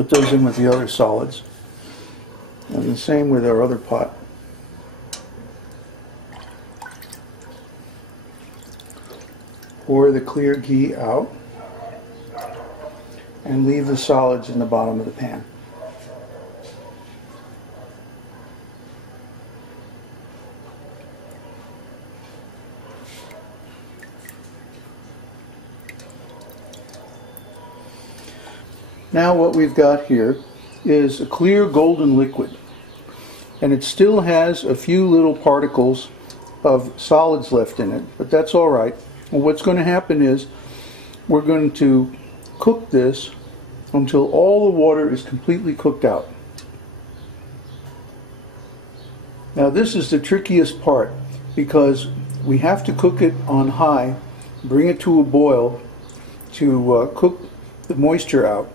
put those in with the other solids. And the same with our other pot. Pour the clear ghee out and leave the solids in the bottom of the pan. Now what we've got here is a clear golden liquid, and it still has a few little particles of solids left in it, but that's all right. And what's going to happen is we're going to cook this until all the water is completely cooked out. Now this is the trickiest part, because we have to cook it on high, bring it to a boil to cook the moisture out.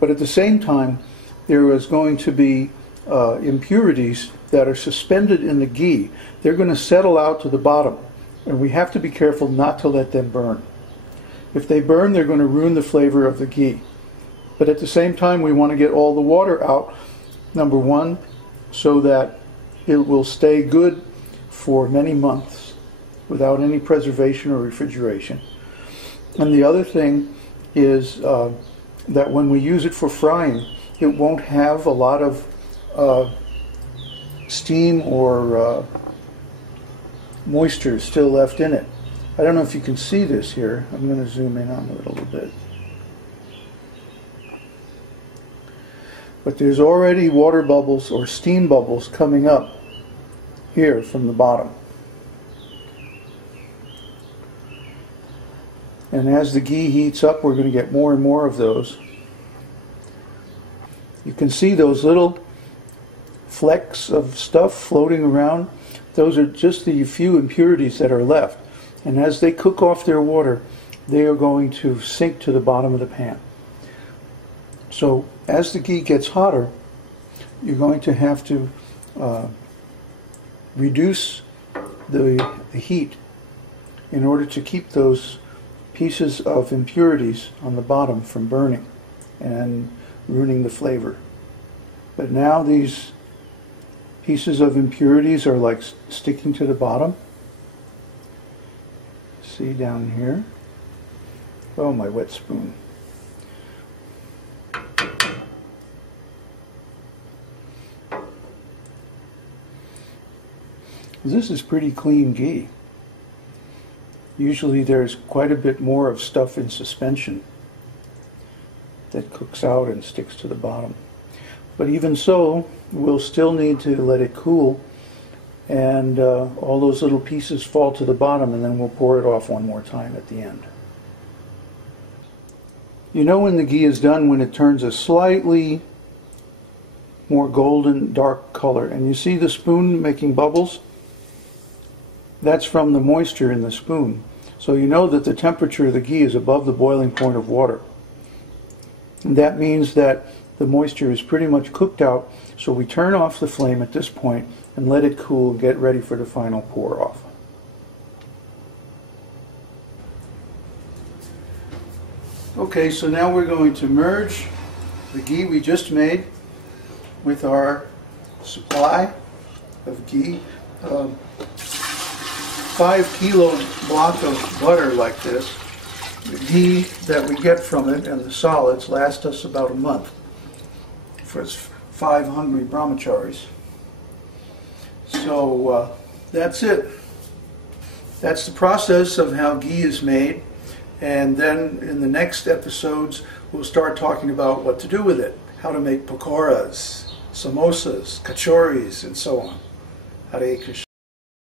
But at the same time, there is going to be impurities that are suspended in the ghee. They're going to settle out to the bottom, and we have to be careful not to let them burn. If they burn, they're going to ruin the flavor of the ghee. But at the same time, we want to get all the water out, number one, so that it will stay good for many months without any preservation or refrigeration. And the other thing is that when we use it for frying, it won't have a lot of steam or moisture still left in it. I don't know if you can see this here. I'm going to zoom in on it a little bit. But there's already water bubbles or steam bubbles coming up here from the bottom. And as the ghee heats up, we're going to get more and more of those. You can see those little flecks of stuff floating around. Those are just the few impurities that are left. And as they cook off their water, they are going to sink to the bottom of the pan. So as the ghee gets hotter, you're going to have to reduce the heat in order to keep those pieces of impurities on the bottom from burning and ruining the flavor. But now these pieces of impurities are like sticking to the bottom. See down here? Oh, my wet spoon. This is pretty clean ghee. Usually there's quite a bit more of stuff in suspension that cooks out and sticks to the bottom. But even so, we'll still need to let it cool, and all those little pieces fall to the bottom, and then we'll pour it off one more time at the end. You know when the ghee is done when it turns a slightly more golden dark color, and you see the spoon making bubbles? That's from the moisture in the spoon. So you know that the temperature of the ghee is above the boiling point of water. And that means that the moisture is pretty much cooked out, so we turn off the flame at this point and let it cool and get ready for the final pour off. Okay, so now we're going to merge the ghee we just made with our supply of ghee. 5 kilo block of butter like this. The ghee that we get from it and the solids last us about a month for 5 hungry brahmacharis. So that's it. That's the process of how ghee is made, and then in the next episodes we'll start talking about what to do with it, how to make pakoras, samosas, kachoris, and so on. Hare Krishna.